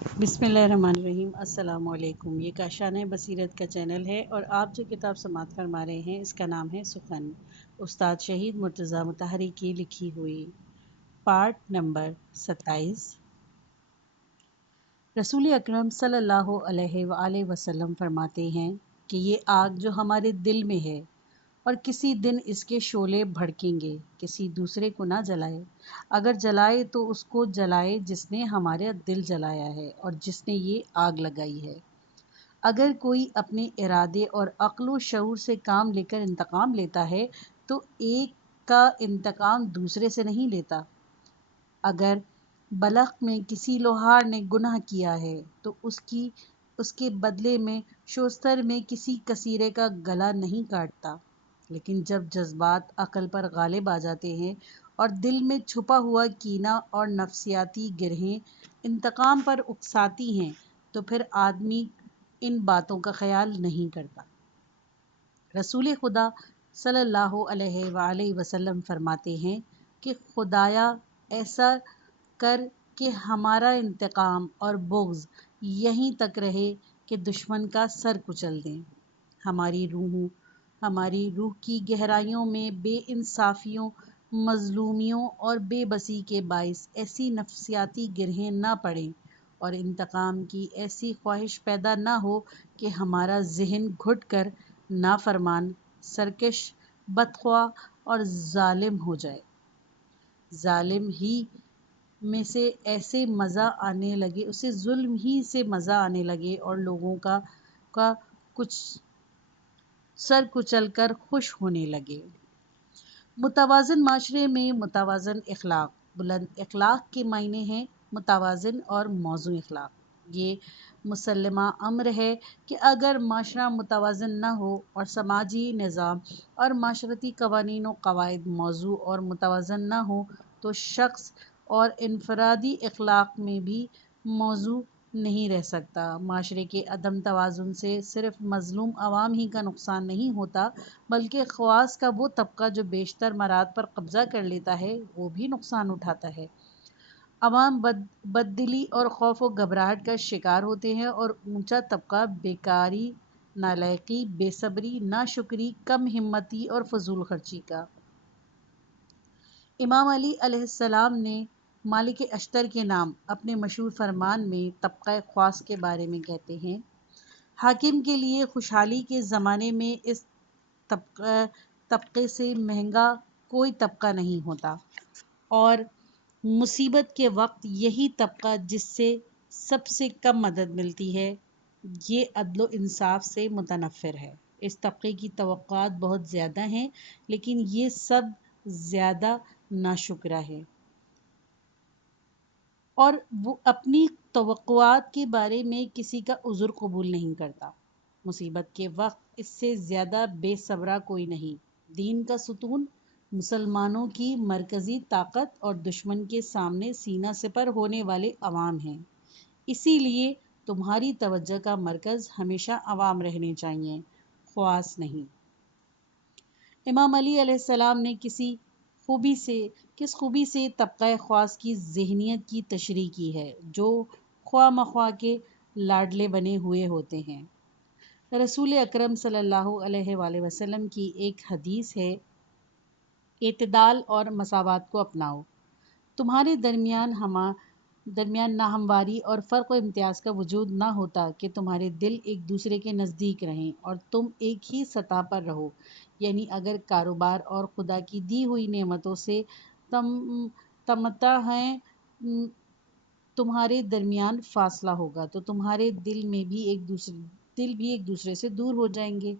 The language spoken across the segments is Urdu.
بسم اللہ الرحمن الرحیم۔ السلام علیکم۔ یہ کاشانہ بصیرت کا چینل ہے اور آپ جو کتاب سماعت فرما رہے ہیں اس کا نام ہے سخن، استاد شہید مرتضیٰ مطہری کی لکھی ہوئی، پارٹ نمبر 27۔ رسول اکرم صلی اللہ علیہ وآلہ وسلم فرماتے ہیں کہ یہ آگ جو ہمارے دل میں ہے اور کسی دن اس کے شعلے بھڑکیں گے، کسی دوسرے کو نہ جلائے، اگر جلائے تو اس کو جلائے جس نے ہمارا دل جلایا ہے اور جس نے یہ آگ لگائی ہے۔ اگر کوئی اپنے ارادے اور عقل و شعور سے کام لے کر انتقام لیتا ہے تو ایک کا انتقام دوسرے سے نہیں لیتا۔ اگر بلخ میں کسی لوہار نے گناہ کیا ہے تو اس کے بدلے میں شوستر میں کسی کثیرے کا گلا نہیں کاٹتا، لیکن جب جذبات عقل پر غالب آ جاتے ہیں اور دل میں چھپا ہوا کینہ اور نفسیاتی گرہیں انتقام پر اکساتی ہیں تو پھر آدمی ان باتوں کا خیال نہیں کرتا۔ رسول خدا صلی اللہ علیہ وآلہ وسلم فرماتے ہیں کہ خدایا ایسا کر کہ ہمارا انتقام اور بغض یہیں تک رہے کہ دشمن کا سر کچل دیں۔ ہماری روح کی گہرائیوں میں بے انصافیوں، مظلومیوں اور بے بسی کے باعث ایسی نفسیاتی گرہیں نہ پڑیں اور انتقام کی ایسی خواہش پیدا نہ ہو کہ ہمارا ذہن گھٹ کر نافرمان، سرکش، بدخواہ اور ظالم ہو جائے۔ ظالم ہی میں سے ایسے مزہ آنے لگے، اسے ظلم ہی سے مزہ آنے لگے اور لوگوں کا کچھ سر کچل کر خوش ہونے لگے۔ متوازن معاشرے میں متوازن اخلاق۔ بلند اخلاق کے معنی ہیں متوازن اور موزوں اخلاق۔ یہ مسلمہ امر ہے کہ اگر معاشرہ متوازن نہ ہو اور سماجی نظام اور معاشرتی قوانین و قواعد موزوں اور متوازن نہ ہوں تو شخص اور انفرادی اخلاق میں بھی موزوں نہیں رہ سکتا۔ معاشرے کے عدم توازن سے صرف مظلوم عوام ہی کا نقصان نہیں ہوتا بلکہ خواص کا وہ طبقہ جو بیشتر مراد پر قبضہ کر لیتا ہے وہ بھی نقصان اٹھاتا ہے۔ عوام بددلی اور خوف و گھبراہٹ کا شکار ہوتے ہیں اور اونچا طبقہ بیکاری، نالائقی، بے صبری، ناشکری، کم ہمتی اور فضول خرچی کا۔ امام علی علیہ السلام نے مالک اشتر کے نام اپنے مشہور فرمان میں طبقہ خاص کے بارے میں کہتے ہیں: حاکم کے لیے خوشحالی کے زمانے میں اس طبقے سے مہنگا کوئی طبقہ نہیں ہوتا اور مصیبت کے وقت یہی طبقہ جس سے سب سے کم مدد ملتی ہے یہ عدل و انصاف سے متنفر ہے۔ اس طبقے کی توقعات بہت زیادہ ہیں لیکن یہ سب زیادہ ناشکرا ہے اور وہ اپنی توقعات کے بارے میں کسی کا عذر قبول نہیں کرتا۔ مصیبت کے وقت اس سے زیادہ بے صبرا کوئی نہیں۔ دین کا ستون، مسلمانوں کی مرکزی طاقت اور دشمن کے سامنے سینہ سپر ہونے والے عوام ہیں، اسی لیے تمہاری توجہ کا مرکز ہمیشہ عوام رہنے چاہیے، خواص نہیں۔ امام علی علیہ السلام نے کس خوبی سے طبقہ خاص کی ذہنیت کی تشریح کی ہے جو خواہ مخواہ کے لاڈلے بنے ہوئے ہوتے ہیں۔ رسول اکرم صلی اللہ علیہ وآلہ وسلم کی ایک حدیث ہے: اعتدال اور مساوات کو اپناؤ، تمہارے درمیان ناہمواری اور فرق و امتیاز کا وجود نہ ہوتا کہ تمہارے دل ایک دوسرے کے نزدیک رہیں اور تم ایک ہی سطح پر رہو، یعنی اگر کاروبار اور خدا کی دی ہوئی نعمتوں سے تمتع ہے تمہارے درمیان فاصلہ ہوگا تو تمہارے دل بھی ایک دوسرے سے دور ہو جائیں گے،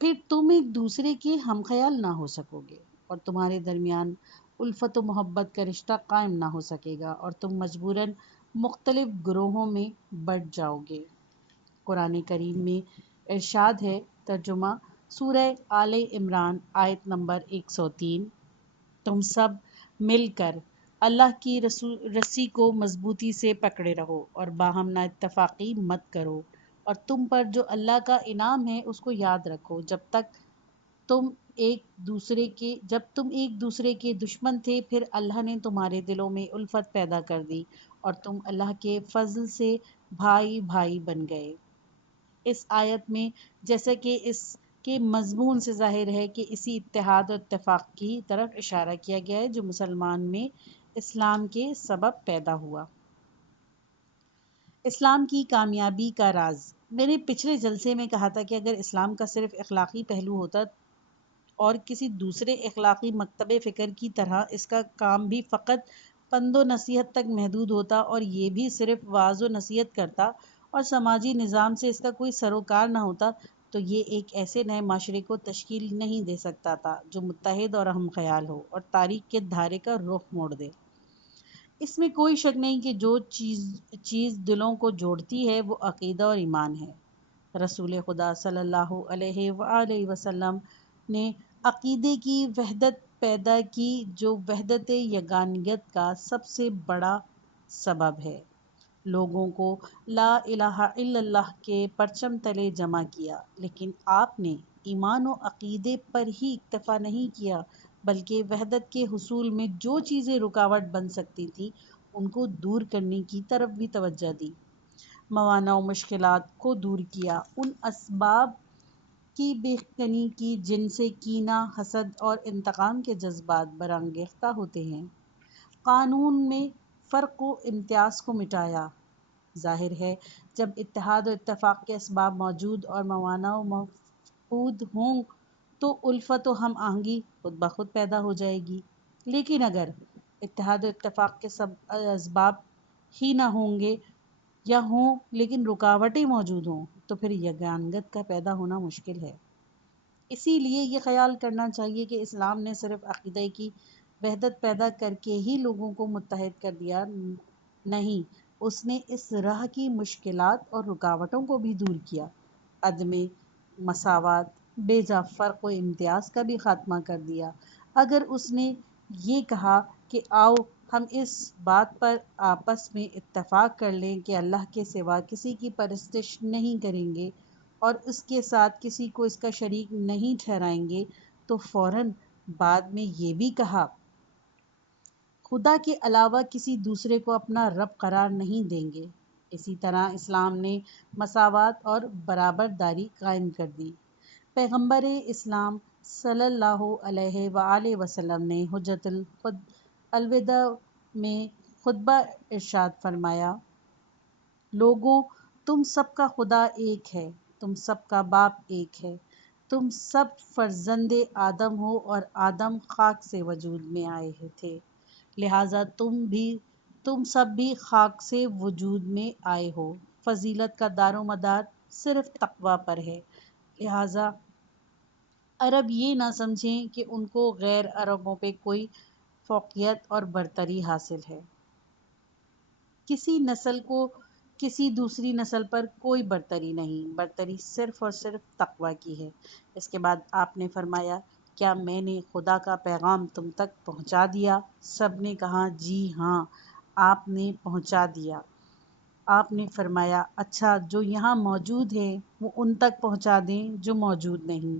پھر تم ایک دوسرے کے ہم خیال نہ ہو سکو گے اور تمہارے درمیان الفت و محبت کا رشتہ قائم نہ ہو سکے گا اور تم مجبوراً مختلف گروہوں میں بٹ جاؤ گے۔ قرآن کریم میں ارشاد ہے، ترجمہ سورہ آل عمران آیت نمبر 103: تم سب مل کر اللہ کی رسی کو مضبوطی سے پکڑے رہو اور باہم نہ اتفاقی مت کرو اور تم پر جو اللہ کا انعام ہے اس کو یاد رکھو جب تک جب تم ایک دوسرے کے دشمن تھے، پھر اللہ نے تمہارے دلوں میں الفت پیدا کر دی اور تم اللہ کے فضل سے بھائی بھائی بن گئے۔ اس آیت میں جیسا کہ اس کے مضمون سے ظاہر ہے کہ اسی اتحاد اور اتفاق کی طرف اشارہ کیا گیا ہے جو مسلمان میں اسلام کے سبب پیدا ہوا۔ اسلام کی کامیابی کا راز۔ میں نے پچھلے جلسے میں کہا تھا کہ اگر اسلام کا صرف اخلاقی پہلو ہوتا اور کسی دوسرے اخلاقی مکتب فکر کی طرح اس کا کام بھی فقط پند و نصیحت تک محدود ہوتا اور یہ بھی صرف وعظ و نصیحت کرتا اور سماجی نظام سے اس کا کوئی سروکار نہ ہوتا، تو یہ ایک ایسے نئے معاشرے کو تشکیل نہیں دے سکتا تھا جو متحد اور ہم خیال ہو اور تاریخ کے دھارے کا رخ موڑ دے۔ اس میں کوئی شک نہیں کہ جو چیز دلوں کو جوڑتی ہے وہ عقیدہ اور ایمان ہے۔ رسول خدا صلی اللہ علیہ وآلہ وسلم نے عقیدے کی وحدت پیدا کی جو وحدت یگانیت کا سب سے بڑا سبب ہے۔ لوگوں کو لا الہ الا اللہ کے پرچم تلے جمع کیا، لیکن آپ نے ایمان و عقیدے پر ہی اکتفا نہیں کیا بلکہ وحدت کے حصول میں جو چیزیں رکاوٹ بن سکتی تھی ان کو دور کرنے کی طرف بھی توجہ دی، موانع و مشکلات کو دور کیا، ان اسباب کی بیخکنی کی جن سے کینہ، حسد اور انتقام کے جذبات برانگیختہ ہوتے ہیں، قانون میں فرق و امتیاز کو مٹایا۔ ظاہر ہے جب اتحاد و اتفاق کے اسباب موجود اور موانع و مفقود ہوں تو الفت و ہم آہنگی خود بخود پیدا ہو جائے گی، لیکن اگر اتحاد و اتفاق کے سب اسباب ہی نہ ہوں گے یا ہوں لیکن رکاوٹیں موجود ہوں تو پھر یگانگت کا پیدا ہونا مشکل ہے۔ اسی لیے یہ خیال کرنا چاہیے کہ اسلام نے صرف عقیدے کی وحدت پیدا کر کے ہی لوگوں کو متحد کر دیا نہیں، اس نے اس راہ کی مشکلات اور رکاوٹوں کو بھی دور کیا، عدم مساوات، بے جا فرق و امتیاز کا بھی خاتمہ کر دیا۔ اگر اس نے یہ کہا کہ آؤ ہم اس بات پر آپس میں اتفاق کر لیں کہ اللہ کے سوا کسی کی پرستش نہیں کریں گے اور اس کے ساتھ کسی کو اس کا شریک نہیں ٹھہرائیں گے، تو فوراً بعد میں یہ بھی کہا خدا کے علاوہ کسی دوسرے کو اپنا رب قرار نہیں دیں گے۔ اسی طرح اسلام نے مساوات اور برابر داری قائم کر دی۔ پیغمبر اسلام صلی اللہ علیہ وآلہ وسلم نے حجۃ الوداع میں خطبہ ارشاد فرمایا، لوگوں، تم سب کا خدا ایک ہے، تم سب کا باپ ایک ہے، تم سب فرزند آدم ہو اور آدم خاک سے وجود میں آئے تھے، لہٰذا تم سب بھی خاک سے وجود میں آئے ہو۔ فضیلت کا دار و مدار صرف تقویٰ پر ہے، لہٰذا عرب یہ نہ سمجھیں کہ ان کو غیر عربوں پہ کوئی فوقیت اور برتری حاصل ہے۔ کسی نسل کو کسی دوسری نسل پر کوئی برتری نہیں، برتری صرف اور صرف تقویٰ کی ہے۔ اس کے بعد آپ نے فرمایا، کیا میں نے خدا کا پیغام تم تک پہنچا دیا؟ سب نے کہا جی ہاں آپ نے پہنچا دیا۔ آپ نے فرمایا، اچھا جو یہاں موجود ہیں وہ ان تک پہنچا دیں جو موجود نہیں،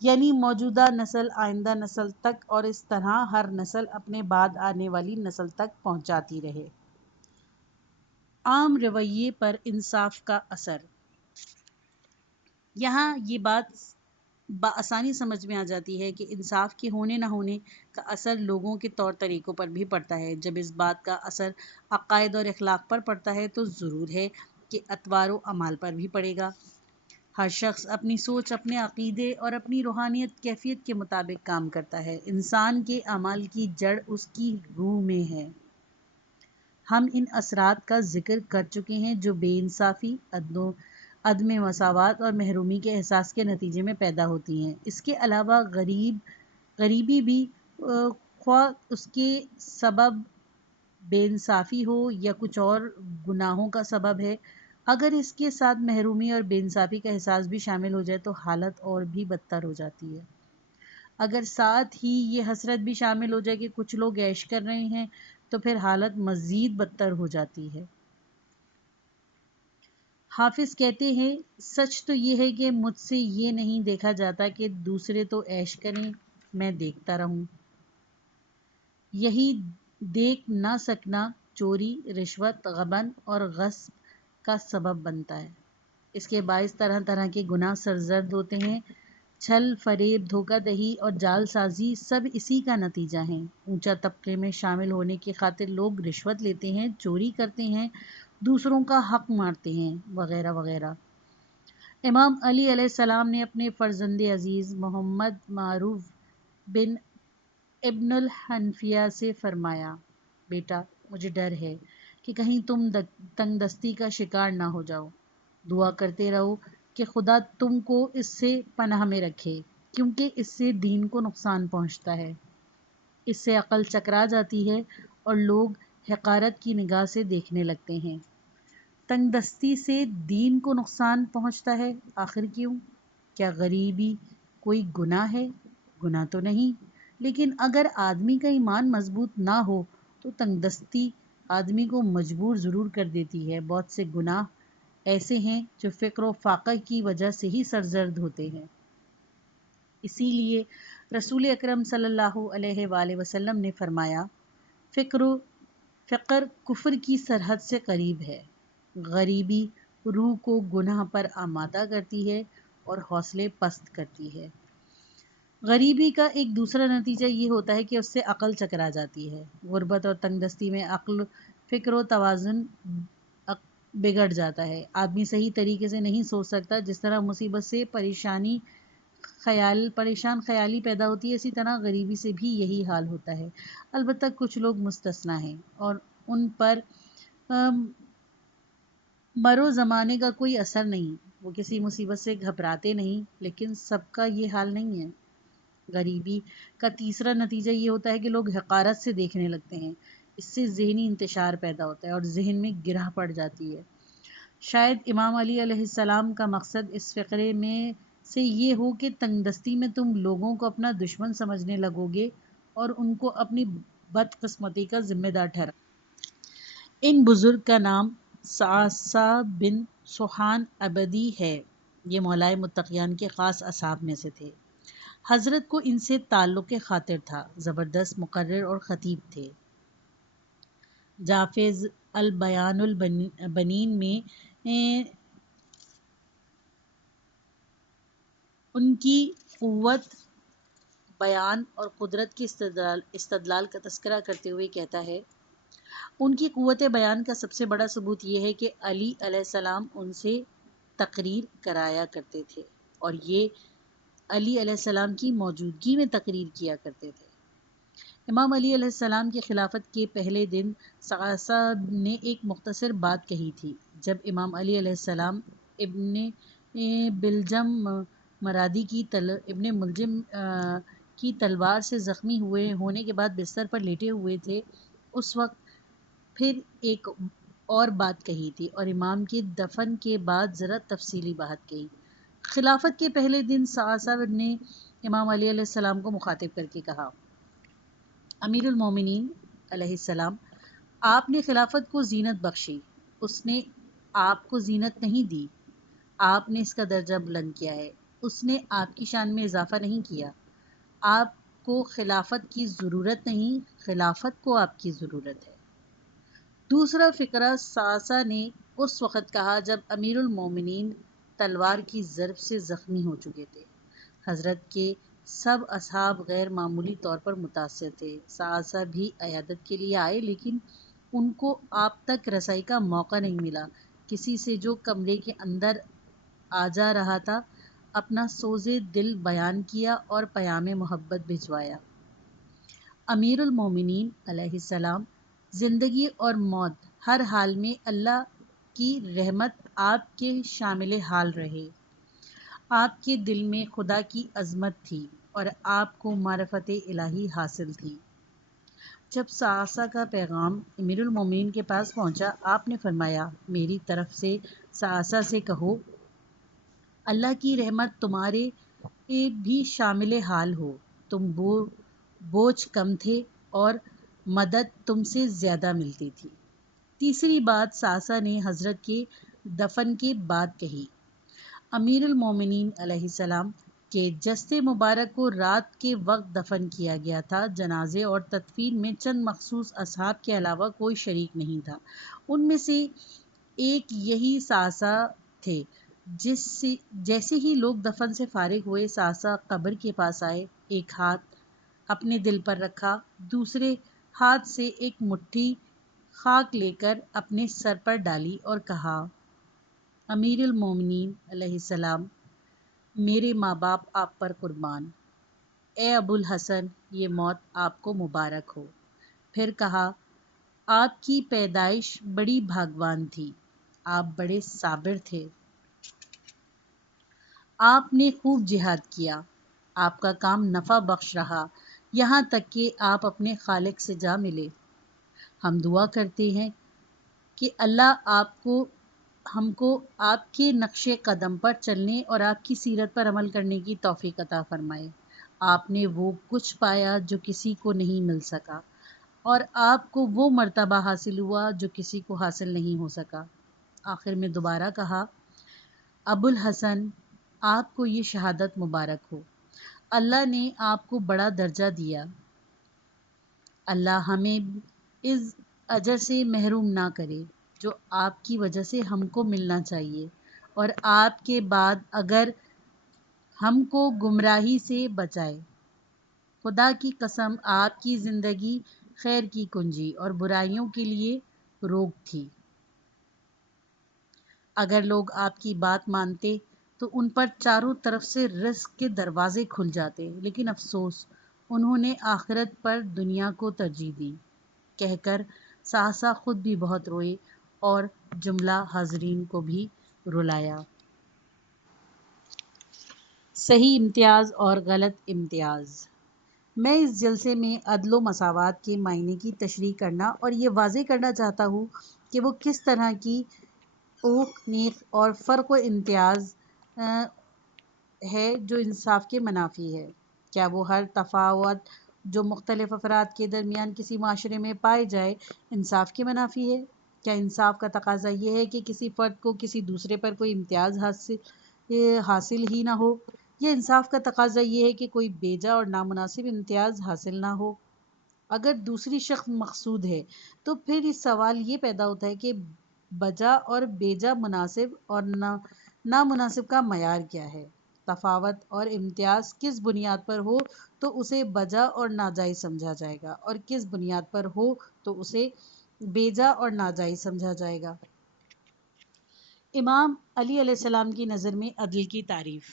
یعنی موجودہ نسل آئندہ نسل تک، اور اس طرح ہر نسل اپنے بعد آنے والی نسل تک پہنچاتی رہے۔ عام رویے پر انصاف کا اثر۔ یہاں یہ بات بآسانی سمجھ میں آ جاتی ہے کہ انصاف کے ہونے نہ ہونے کا اثر لوگوں کے طور طریقوں پر بھی پڑتا ہے۔ جب اس بات کا اثر عقائد اور اخلاق پر پڑتا ہے تو ضرور ہے کہ اطوار و اعمال پر بھی پڑے گا۔ ہر شخص اپنی سوچ، اپنے عقیدے اور اپنی روحانیت کیفیت کے مطابق کام کرتا ہے۔ انسان کے اعمال کی جڑ اس کی روح میں ہے۔ ہم ان اثرات کا ذکر کر چکے ہیں جو بے انصافی، عدم مساوات اور محرومی کے احساس کے نتیجے میں پیدا ہوتی ہیں۔ اس کے علاوہ غریبی بھی خواہ اس کے سبب بے انصافی ہو یا کچھ اور گناہوں کا سبب ہے، اگر اس کے ساتھ محرومی اور بے انصافی کا احساس بھی شامل ہو جائے تو حالت اور بھی بدتر ہو جاتی ہے۔ اگر ساتھ ہی یہ حسرت بھی شامل ہو جائے کہ کچھ لوگ عیش کر رہے ہیں تو پھر حالت مزید بدتر ہو جاتی ہے۔ حافظ کہتے ہیں سچ تو یہ ہے کہ مجھ سے یہ نہیں دیکھا جاتا کہ دوسرے تو عیش کریں میں دیکھتا رہوں. یہی دیکھ نہ سکنا چوری، رشوت، غبن اور غصب کا سبب بنتا ہے. اس کے باعث طرح طرح کے گناہ سرزد ہوتے ہیں. چھل، فریب، دھوکہ دہی اور جال سازی سب اسی کا نتیجہ ہیں. اونچا طبقے میں شامل ہونے کی خاطر لوگ رشوت لیتے ہیں، چوری کرتے ہیں، دوسروں کا حق مارتے ہیں، وغیرہ وغیرہ. امام علی علیہ السلام نے اپنے فرزند عزیز محمد معروف بن ابن الحنفیہ سے فرمایا، بیٹا مجھے ڈر ہے کہ کہیں تم تنگ دستی کا شکار نہ ہو جاؤ. دعا کرتے رہو کہ خدا تم کو اس سے پناہ میں رکھے، کیونکہ اس سے دین کو نقصان پہنچتا ہے. اس سے عقل چکرا جاتی ہے اور لوگ حقارت کی نگاہ سے دیکھنے لگتے ہیں. تنگ دستی سے دین کو نقصان پہنچتا ہے، آخر کیوں؟ کیا غریبی کوئی گناہ ہے؟ گناہ تو نہیں. لیکن اگر آدمی کا ایمان مضبوط نہ ہو تو تنگ دستی آدمی کو مجبور ضرور کر دیتی ہے. بہت سے گناہ ایسے ہیں جو فقر و فاقہ کی وجہ سے ہی سرزد ہوتے ہیں. اسی لیے رسول اکرم صلی اللہ علیہ وآلہ وسلم نے فرمایا، فقر کفر کی سرحد سے قریب ہے. غریبی روح کو گناہ پر آمادہ کرتی ہے اور حوصلے پست کرتی ہے. غریبی کا ایک دوسرا نتیجہ یہ ہوتا ہے کہ اس سے عقل چکرا جاتی ہے. غربت اور تنگ دستی میں عقل، فکر و توازن بگڑ جاتا ہے. آدمی صحیح طریقے سے نہیں سوچ سکتا. جس طرح مصیبت سے پریشان خیالی پیدا ہوتی ہے، اسی طرح غریبی سے بھی یہی حال ہوتا ہے. البتہ کچھ لوگ مستثنیٰ ہیں اور ان پر مرو زمانے کا کوئی اثر نہیں. وہ کسی مصیبت سے گھبراتے نہیں، لیکن سب کا یہ حال نہیں ہے. غریبی کا تیسرا نتیجہ یہ ہوتا ہے کہ لوگ حقارت سے دیکھنے لگتے ہیں. اس سے ذہنی انتشار پیدا ہوتا ہے اور ذہن میں گرہ پڑ جاتی ہے. شاید امام علی علیہ السلام کا مقصد اس فقرے میں سے یہ ہو کہ تنگ دستی میں تم لوگوں کو اپنا دشمن سمجھنے لگو گے اور ان کو اپنی بدقسمتی کا ذمہ دار ٹھہرا. ان بزرگ کا نام صعصع بن سوحان عبدی ہے. یہ مولائے متقیان کے خاص اصحاب میں سے تھے. حضرت کو ان سے تعلق خاطر تھا. زبردست مقرر اور خطیب تھے. جافظ البیان البنین میں ان کی قوت بیان اور قدرت کی استدلال کا تذکرہ کرتے ہوئے کہتا ہے، ان کی قوت بیان کا سب سے بڑا ثبوت یہ ہے کہ علی علیہ السلام ان سے تقریر کرایا کرتے تھے اور یہ علی علیہ السلام کی موجودگی میں تقریر کیا کرتے تھے. امام علی علیہ السلام کی خلافت کے پہلے دن صعصع نے ایک مختصر بات کہی تھی. جب امام علی علیہ السلام ابن بلجم مرادی ابن ملجم کی تلوار سے زخمی ہونے کے بعد بستر پر لیٹے ہوئے تھے، اس وقت پھر ایک اور بات کہی تھی اور امام کے دفن کے بعد ذرا تفصیلی بات کہی. خلافت کے پہلے دن صعصع نے امام علی علیہ السلام کو مخاطب کر کے کہا، امیر المومنین علیہ السلام، آپ نے خلافت کو زینت بخشی. اس نے آپ کو زینت نہیں دی. آپ نے اس کا درجہ بلند کیا ہے. اس نے آپ کی شان میں اضافہ نہیں کیا. آپ کو خلافت کی ضرورت نہیں، خلافت کو آپ کی ضرورت ہے. دوسرا فقرہ صعصع نے اس وقت کہا جب امیر المومنین تلوار کی ضرب سے زخمی ہو چکے تھے. حضرت کے سب اصحاب غیر معمولی طور پر متاثر تھے. صعصع بھی عیادت کے لیے آئے، لیکن ان کو آپ تک رسائی کا موقع نہیں ملا. کسی سے جو کمرے کے اندر آ جا رہا تھا اپنا سوز دل بیان کیا اور پیام محبت بھجوایا. امیر المومنین علیہ السلام، زندگی اور موت ہر حال میں اللہ کی رحمت آپ کے شامل حال رہے. آپ کے دل میں خدا کی عظمت تھی اور آپ کو معرفت الہی حاصل تھی. جب صعصع کا پیغام امیر المومنین کے پاس پہنچا، آپ نے فرمایا، میری طرف سے صعصع سے کہو، اللہ کی رحمت تمہارے بھی شامل حال ہو. تم بوجھ کم تھے اور مدد تم سے زیادہ ملتی تھی. تیسری بات، صعصع نے حضرت کے دفن کے بعد کہی۔ امیر المومنین علیہ السلام کے جسد مبارک کو رات کے وقت دفن کیا گیا تھا۔ جنازے اور تدفین میں چند مخصوص اصحاب کے علاوہ کوئی شریک نہیں تھا۔ ان میں سے ایک یہی ساسا تھے۔ جیسے ہی لوگ دفن سے فارغ ہوئے، ساسا قبر کے پاس آئے، ایک ہاتھ اپنے دل پر رکھا، دوسرے ہاتھ سے ایک مٹھی خاک لے کر اپنے سر پر ڈالی اور کہا: امیر المومنین علیہ السلام، میرے ماں باپ آپ پر قربان۔ اے ابو الحسن، یہ موت آپ کو مبارک ہو۔ پھر کہا: آپ کی پیدائش بڑی بھاگوان تھی، آپ بڑے صابر تھے، آپ نے خوب جہاد کیا، آپ کا کام نفع بخش رہا، یہاں تک کہ آپ اپنے خالق سے جا ملے۔ ہم دعا کرتے ہیں کہ اللہ ہم کو آپ کے نقش قدم پر چلنے اور آپ کی سیرت پر عمل کرنے کی توفیق عطا فرمائے۔ آپ نے وہ کچھ پایا جو کسی کو نہیں مل سکا، اور آپ کو وہ مرتبہ حاصل ہوا جو کسی کو حاصل نہیں ہو سکا۔ آخر میں دوبارہ کہا: ابو الحسن، آپ کو یہ شہادت مبارک ہو، اللہ نے آپ کو بڑا درجہ دیا، اللہ ہمیں اس اجر سے محروم نہ کرے جو آپ کی وجہ سے ہم کو ملنا چاہیے، اور آپ کے بعد اگر ہم کو گمراہی سے بچائے۔ خدا کی قسم، آپ کی زندگی خیر کی کنجی اور برائیوں کے لیے روک تھی۔ اگر لوگ آپ کی بات مانتے تو ان پر چاروں طرف سے رزق کے دروازے کھل جاتے، لیکن افسوس، انہوں نے آخرت پر دنیا کو ترجیح دی، کہہ کر ساسا خود بھی بہت روئے اور جملہ حاضرین کو بھی رلایا۔ صحیح امتیاز اور غلط امتیاز۔ میں اس جلسے میں عدل و مساوات کے معنی کی تشریح کرنا اور یہ واضح کرنا چاہتا ہوں کہ وہ کس طرح کی اوق، نیق اور فرق و امتیاز ہے جو انصاف کے منافی ہے۔ کیا وہ ہر تفاوت جو مختلف افراد کے درمیان کسی معاشرے میں پائے جائے انصاف کے منافی ہے؟ کیا انصاف کا تقاضا یہ ہے کہ کسی فرد کو کسی دوسرے پر کوئی امتیاز حاصل ہی نہ ہو، یا انصاف کا تقاضا یہ ہے کہ کوئی بیجا اور نامناسب امتیاز حاصل نہ ہو؟ اگر دوسری شخص مقصود ہے تو پھر اس سوال یہ پیدا ہوتا ہے کہ بجا اور بیجا، مناسب اور نامناسب کا معیار کیا ہے؟ تفاوت اور امتیاز کس بنیاد پر ہو تو اسے بجا اور ناجائز سمجھا جائے گا، اور کس بنیاد پر ہو تو اسے بیجا اور ناجائز سمجھا جائے گا؟ امام علی علیہ السلام کی نظر میں عدل کی تعریف۔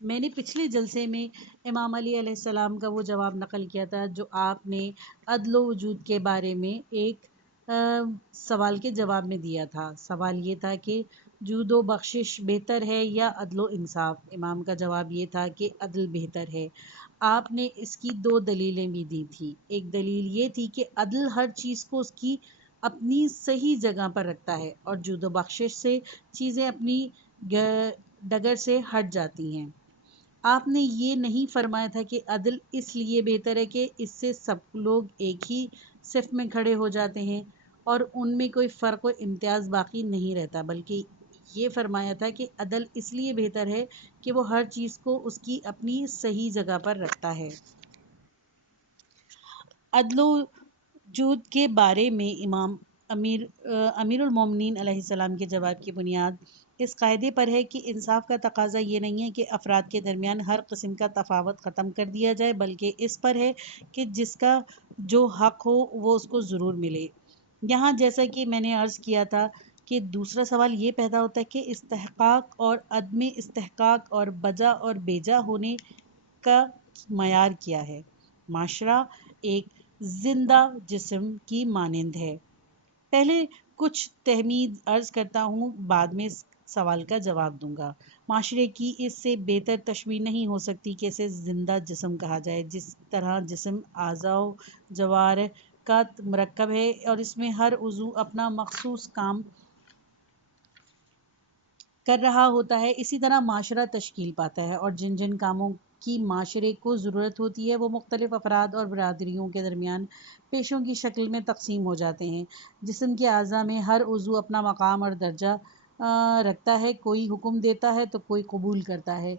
میں نے پچھلے جلسے میں امام علی علیہ السلام کا وہ جواب نقل کیا تھا جو آپ نے عدل و وجود کے بارے میں ایک سوال کے جواب میں دیا تھا۔ سوال یہ تھا کہ جود و بخشش بہتر ہے یا عدل و انصاف؟ امام کا جواب یہ تھا کہ عدل بہتر ہے۔ آپ نے اس کی دو دلیلیں بھی دی تھی۔ ایک دلیل یہ تھی کہ عدل ہر چیز کو اس کی اپنی صحیح جگہ پر رکھتا ہے، اور جود و بخشش سے چیزیں اپنی ڈگر سے ہٹ جاتی ہیں۔ آپ نے یہ نہیں فرمایا تھا کہ عدل اس لیے بہتر ہے کہ اس سے سب لوگ ایک ہی صف میں کھڑے ہو جاتے ہیں اور ان میں کوئی فرق و امتیاز باقی نہیں رہتا، بلکہ یہ فرمایا تھا کہ عدل اس لیے بہتر ہے کہ وہ ہر چیز کو اس کی اپنی صحیح جگہ پر رکھتا ہے۔ عدل و جود کے بارے میں امیر المومنین علیہ السلام کے جواب کی بنیاد اس قاعدے پر ہے کہ انصاف کا تقاضا یہ نہیں ہے کہ افراد کے درمیان ہر قسم کا تفاوت ختم کر دیا جائے، بلکہ اس پر ہے کہ جس کا جو حق ہو وہ اس کو ضرور ملے۔ یہاں جیسا کہ میں نے عرض کیا تھا کہ دوسرا سوال یہ پیدا ہوتا ہے کہ استحقاق اور عدم استحقاق اور بجا اور بیجا ہونے کا معیار کیا ہے؟ معاشرہ ایک زندہ جسم کی مانند ہے۔ پہلے کچھ تہمید عرض کرتا ہوں، بعد میں اس سوال کا جواب دوں گا۔ معاشرے کی اس سے بہتر تشبیہ نہیں ہو سکتی کہ اسے زندہ جسم کہا جائے۔ جس طرح جسم اعضاء و جوارح کا مرکب ہے اور اس میں ہر عضو اپنا مخصوص کام کر رہا ہوتا ہے، اسی طرح معاشرہ تشکیل پاتا ہے، اور جن جن کاموں کی معاشرے کو ضرورت ہوتی ہے وہ مختلف افراد اور برادریوں کے درمیان پیشوں کی شکل میں تقسیم ہو جاتے ہیں۔ جسم کے اعضاء میں ہر عضو اپنا مقام اور درجہ رکھتا ہے، کوئی حکم دیتا ہے تو کوئی قبول کرتا ہے،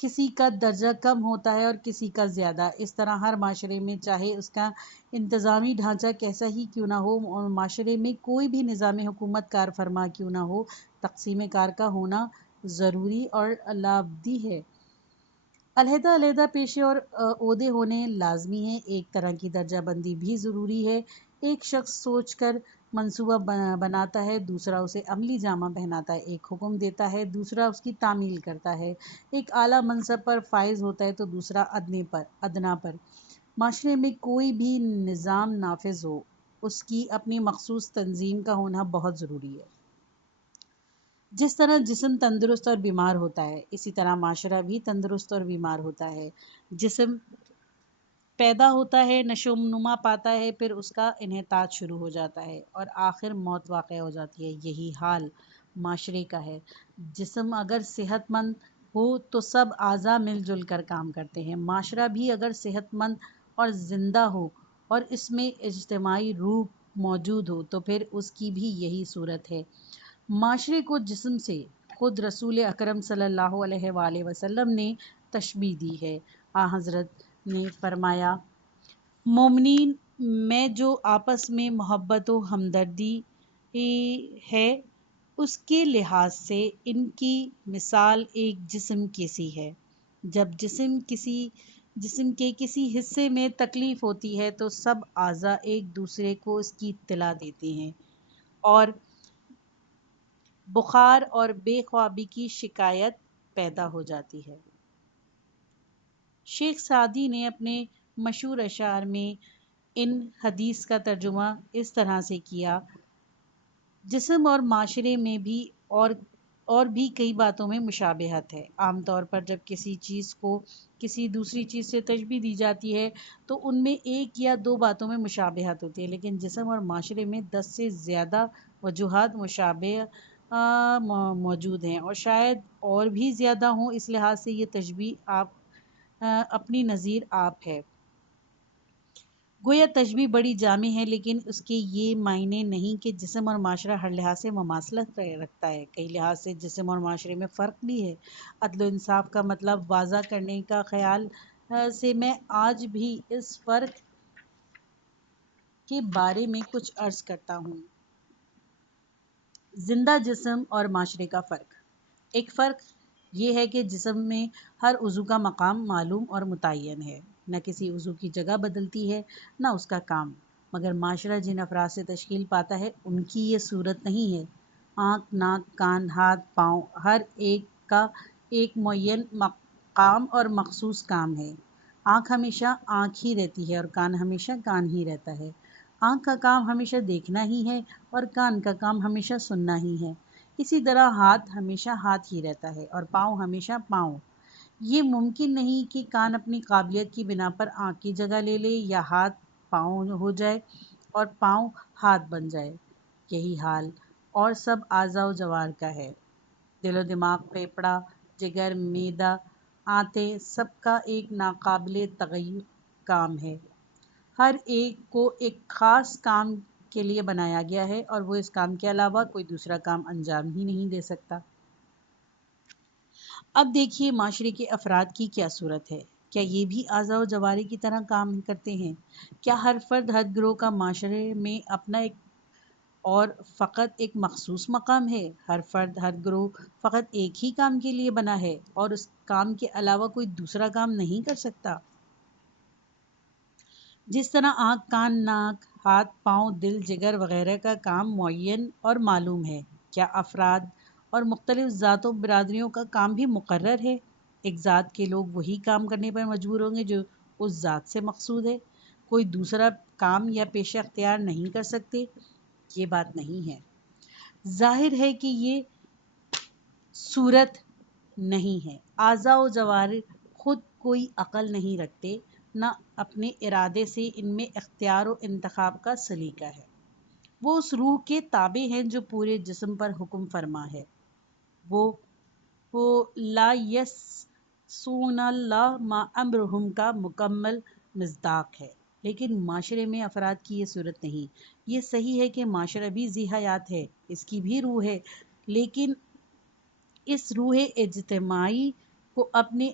کسی کا درجہ کم ہوتا ہے اور کسی کا زیادہ۔ اس طرح ہر معاشرے میں چاہے اس کا انتظامی ڈھانچہ کیسا ہی کیوں نہ ہو، اور معاشرے میں کوئی بھی نظام حکومت کار فرما کیوں نہ ہو، تقسیم کار کا ہونا ضروری اور لابدی ہے۔ علیحدہ علیحدہ پیشے اور عہدے ہونے لازمی ہیں، ایک طرح کی درجہ بندی بھی ضروری ہے۔ ایک شخص سوچ کر منصوبہ بناتا ہے، دوسرا اسے عملی جامہ پہناتا ہے، ایک حکم دیتا ہے، دوسرا اس کی تعمیل کرتا ہے، ایک اعلیٰ منصب پر فائز ہوتا ہے تو دوسرا ادنا پر۔ معاشرے میں کوئی بھی نظام نافذ ہو، اس کی اپنی مخصوص تنظیم کا ہونا بہت ضروری ہے۔ جس طرح جسم تندرست اور بیمار ہوتا ہے، اسی طرح معاشرہ بھی تندرست اور بیمار ہوتا ہے۔ جسم پیدا ہوتا ہے، نشو و نما پاتا ہے، پھر اس کا انحطاط شروع ہو جاتا ہے اور آخر موت واقع ہو جاتی ہے۔ یہی حال معاشرے کا ہے۔ جسم اگر صحت مند ہو تو سب اعضاء مل جل کر کام کرتے ہیں۔ معاشرہ بھی اگر صحت مند اور زندہ ہو اور اس میں اجتماعی روح موجود ہو تو پھر اس کی بھی یہی صورت ہے۔ معاشرے کو جسم سے خود رسول اکرم صلی اللہ علیہ وآلہ وسلم نے تشبیہ دی ہے۔ حضرت نے فرمایا، مومنین میں جو آپس میں محبت و ہمدردی ہے، اس کے لحاظ سے ان کی مثال ایک جسم کی سی ہے۔ جب جسم کے کسی حصے میں تکلیف ہوتی ہے تو سب اعضاء ایک دوسرے کو اس کی اطلاع دیتے ہیں اور بخار اور بے خوابی کی شکایت پیدا ہو جاتی ہے۔ شیخ سعدی نے اپنے مشہور اشعار میں ان حدیث کا ترجمہ اس طرح سے کیا، جسم اور معاشرے میں بھی اور بھی کئی باتوں میں مشابہت ہے۔ عام طور پر جب کسی چیز کو کسی دوسری چیز سے تشبیہ دی جاتی ہے تو ان میں ایک یا دو باتوں میں مشابہت ہوتی ہے، لیکن جسم اور معاشرے میں 10 سے زیادہ وجوہات مشابہ موجود ہیں اور شاید اور بھی زیادہ ہوں۔ اس لحاظ سے یہ تشبیہ اپنی نظیر آپ ہے۔ گویا تشبیہ بڑی جامع ہے، لیکن اس کے یہ معنی نہیں کہ جسم اور معاشرہ ہر لحاظ سے مماثلت رکھتا ہے۔ کئی لحاظ سے جسم اور معاشرے میں فرق بھی ہے۔ عدل و انصاف کا مطلب واضح کرنے کا خیال سے میں آج بھی اس فرق کے بارے میں کچھ عرض کرتا ہوں۔ زندہ جسم اور معاشرے کا فرق۔ ایک فرق یہ ہے کہ جسم میں ہر عضو کا مقام معلوم اور متعین ہے، نہ کسی عضو کی جگہ بدلتی ہے نہ اس کا کام، مگر معاشرہ جن افراد سے تشکیل پاتا ہے ان کی یہ صورت نہیں ہے۔ آنکھ، ناک، کان، ہاتھ، پاؤں، ہر ایک کا ایک معین مقام اور مخصوص کام ہے۔ آنکھ ہمیشہ آنکھ ہی رہتی ہے اور کان ہمیشہ کان ہی رہتا ہے۔ آنکھ کا کام ہمیشہ دیکھنا ہی ہے اور کان کا کام ہمیشہ سننا ہی ہے۔ اسی طرح ہاتھ ہمیشہ ہاتھ ہی رہتا ہے اور پاؤں ہمیشہ پاؤں۔ یہ ممکن نہیں کہ کان اپنی قابلیت کی بنا پر آنکھ کی جگہ لے لے یا ہاتھ پاؤں ہو جائے اور پاؤں ہاتھ بن جائے۔ یہی حال اور سب اعضاء و جوار کا ہے۔ دل و دماغ، پھیپھڑا، جگر، معدہ، آنتیں، سب کا ایک ناقابل تغیر کام ہے۔ ہر ایک کو ایک خاص کام کے لیے بنایا گیا ہے اور وہ اس کام کے علاوہ کوئی دوسرا کام انجام ہی نہیں دے سکتا۔ اب دیکھیے معاشرے کے افراد کی کیا صورت ہے۔ کیا یہ بھی اعضاء و جوارے کی طرح کام کرتے ہیں؟ کیا ہر فرد، ہر گروہ کا معاشرے میں اپنا ایک اور فقط ایک مخصوص مقام ہے؟ ہر فرد، ہر گروہ فقط ایک ہی کام کے لیے بنا ہے اور اس کام کے علاوہ کوئی دوسرا کام نہیں کر سکتا؟ جس طرح آنکھ، کان، ناک، ہاتھ، پاؤں، دل، جگر وغیرہ کا کام معین اور معلوم ہے، کیا افراد اور مختلف ذات و برادریوں کا کام بھی مقرر ہے؟ ایک ذات کے لوگ وہی کام کرنے پر مجبور ہوں گے جو اس ذات سے مقصود ہے، کوئی دوسرا کام یا پیشہ اختیار نہیں کر سکتے؟ یہ بات نہیں ہے۔ ظاہر ہے کہ یہ صورت نہیں ہے۔ اعضاء و جوارح خود کوئی عقل نہیں رکھتے، نہ اپنے ارادے سے ان میں اختیار و انتخاب کا سلیقہ ہے۔ وہ اس روح کے تابع ہیں جو پورے جسم پر حکم فرما ہے۔ وہ لا یعصون اللہ ما امرہم کا مکمل مصداق ہے۔ لیکن معاشرے میں افراد کی یہ صورت نہیں۔ یہ صحیح ہے کہ معاشرہ بھی ذی حیات ہے، اس کی بھی روح ہے، لیکن اس روح اجتماعی کو اپنے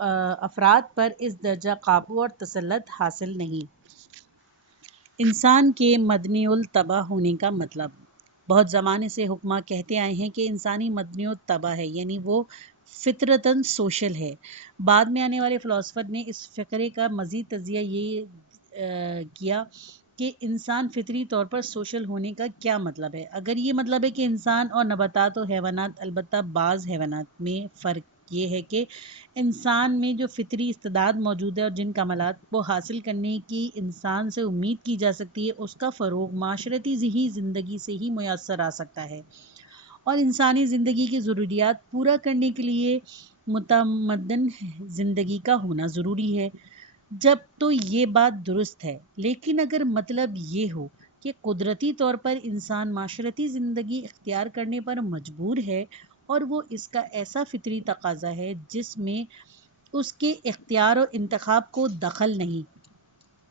افراد پر اس درجہ قابو اور تسلط حاصل نہیں۔ انسان کے مدنی الطبع ہونے کا مطلب، بہت زمانے سے حکماء کہتے آئے ہیں کہ انسانی مدنی الطبع ہے، یعنی وہ فطرتاً سوشل ہے۔ بعد میں آنے والے فلاسفر نے اس فقرے کا مزید تجزیہ یہ کیا کہ انسان فطری طور پر سوشل ہونے کا کیا مطلب ہے۔ اگر یہ مطلب ہے کہ انسان اور نباتات و حیوانات، البتہ بعض حیوانات میں فرق یہ ہے کہ انسان میں جو فطری استعداد موجود ہے اور جن کمالات کو حاصل کرنے کی انسان سے امید کی جا سکتی ہے، اس کا فروغ معاشرتی ذہنی زندگی سے ہی میسر آ سکتا ہے، اور انسانی زندگی کی ضروریات پورا کرنے کے لیے متمدن زندگی کا ہونا ضروری ہے۔ جب تو یہ بات درست ہے، لیکن اگر مطلب یہ ہو کہ قدرتی طور پر انسان معاشرتی زندگی اختیار کرنے پر مجبور ہے اور وہ اس کا ایسا فطری تقاضا ہے جس میں اس کے اختیار و انتخاب کو دخل نہیں،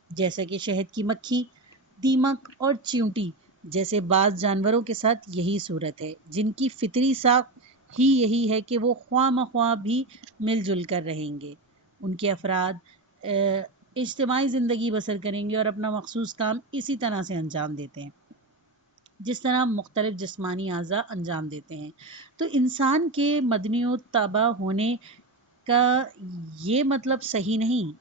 جیسا کہ شہد کی مکھی، دیمک اور چیونٹی جیسے بعض جانوروں کے ساتھ یہی صورت ہے، جن کی فطری ساخت ہی یہی ہے کہ وہ خواہ مخواہ بھی مل جل کر رہیں گے، ان کے افراد اجتماعی زندگی بسر کریں گے اور اپنا مخصوص کام اسی طرح سے انجام دیتے ہیں جس طرح مختلف جسمانی اعضاء انجام دیتے ہیں۔ تو انسان کے مدنی الطبع ہونے کا یہ مطلب صحیح نہیں۔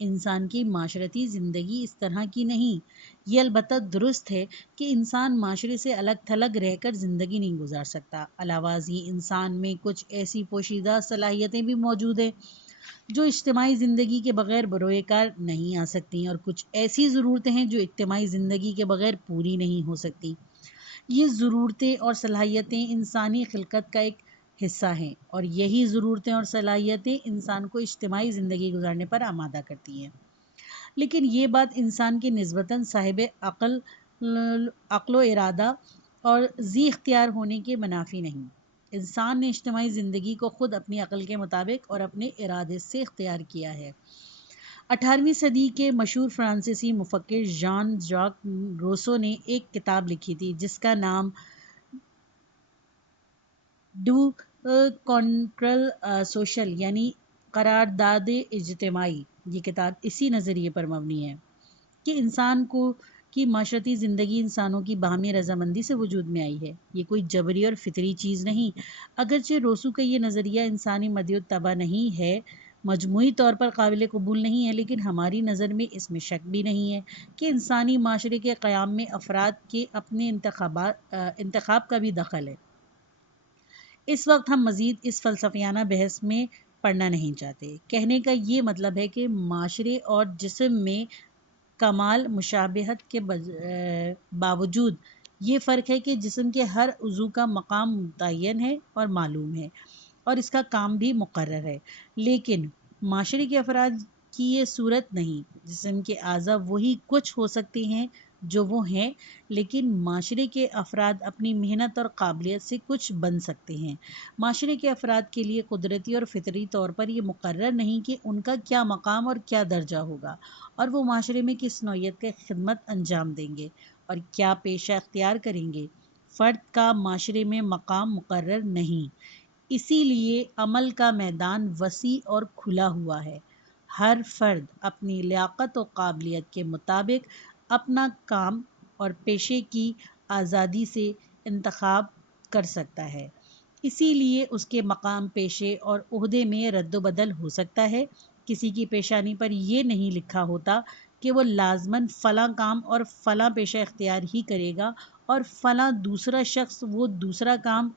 انسان کی معاشرتی زندگی اس طرح کی نہیں۔ یہ البتہ درست ہے کہ انسان معاشرے سے الگ تھلگ رہ کر زندگی نہیں گزار سکتا۔ علاوہ ازیں انسان میں کچھ ایسی پوشیدہ صلاحیتیں بھی موجود ہیں جو اجتماعی زندگی کے بغیر بروئے کار نہیں آ سکتی، اور کچھ ایسی ضرورتیں ہیں جو اجتماعی زندگی کے بغیر پوری نہیں ہو سکتی۔ یہ ضرورتیں اور صلاحیتیں انسانی خلقت کا ایک حصہ ہیں، اور یہی ضرورتیں اور صلاحیتیں انسان کو اجتماعی زندگی گزارنے پر آمادہ کرتی ہیں۔ لیکن یہ بات انسان کے نسبتاً صاحب عقل و ارادہ اور ذی اختیار ہونے کے منافی نہیں۔ انسان نے اجتماعی زندگی کو خود اپنی عقل کے مطابق اور اپنے ارادے سے اختیار کیا ہے۔ 18ویں صدی کے مشہور فرانسیسی مفکر ژان ژاک روسو نے ایک کتاب لکھی تھی جس کا نام ڈو کنٹرل سوشل یعنی قرارداد اجتماعی۔ یہ کتاب اسی نظریے پر مبنی ہے کہ انسان کی معاشرتی زندگی انسانوں کی باہمی رضامندی سے وجود میں آئی ہے، یہ کوئی جبری اور فطری چیز نہیں۔ اگرچہ روسو کا یہ نظریہ انسانی مدنی الطبع نہیں ہے، مجموعی طور پر قابل قبول نہیں ہے، لیکن ہماری نظر میں اس میں شک بھی نہیں ہے کہ انسانی معاشرے کے قیام میں افراد کے اپنے انتخاب کا بھی دخل ہے۔ اس وقت ہم مزید اس فلسفیانہ بحث میں پڑنا نہیں چاہتے۔ کہنے کا یہ مطلب ہے کہ معاشرے اور جسم میں کمال مشابہت کے باوجود یہ فرق ہے کہ جسم کے ہر عضو کا مقام متعین ہے اور معلوم ہے، اور اس کا کام بھی مقرر ہے، لیکن معاشرے کے افراد کی یہ صورت نہیں۔ جسم کے اعضاء وہی کچھ ہو سکتے ہیں جو وہ ہیں، لیکن معاشرے کے افراد اپنی محنت اور قابلیت سے کچھ بن سکتے ہیں۔ معاشرے کے افراد کے لیے قدرتی اور فطری طور پر یہ مقرر نہیں کہ ان کا کیا مقام اور کیا درجہ ہوگا، اور وہ معاشرے میں کس نوعیت کی خدمت انجام دیں گے اور کیا پیشہ اختیار کریں گے۔ فرد کا معاشرے میں مقام مقرر نہیں، اسی لیے عمل کا میدان وسیع اور کھلا ہوا ہے۔ ہر فرد اپنی لیاقت و قابلیت کے مطابق اپنا کام اور پیشے کی آزادی سے انتخاب کر سکتا ہے، اسی لیے اس کے مقام، پیشے اور عہدے میں رد و بدل ہو سکتا ہے۔ کسی کی پیشانی پر یہ نہیں لکھا ہوتا کہ وہ لازماً فلاں کام اور فلاں پیشہ اختیار ہی کرے گا، اور فلاں دوسرا شخص وہ دوسرا کام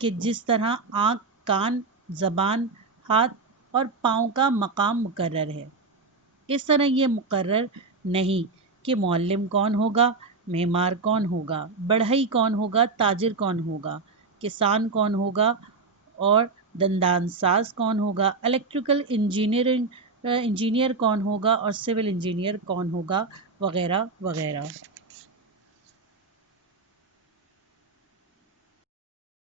کہ جس طرح آنکھ، کان، زبان، ہاتھ اور پاؤں کا مقام مقرر ہے، اس طرح یہ مقرر نہیں کہ معلم کون ہوگا، معمار کون ہوگا، بڑھئی کون ہوگا، تاجر کون ہوگا، کسان کون ہوگا اور دندان ساز کون ہوگا، الیکٹریکل انجینئر کون ہوگا اور سول انجینئر کون ہوگا، وغیرہ وغیرہ۔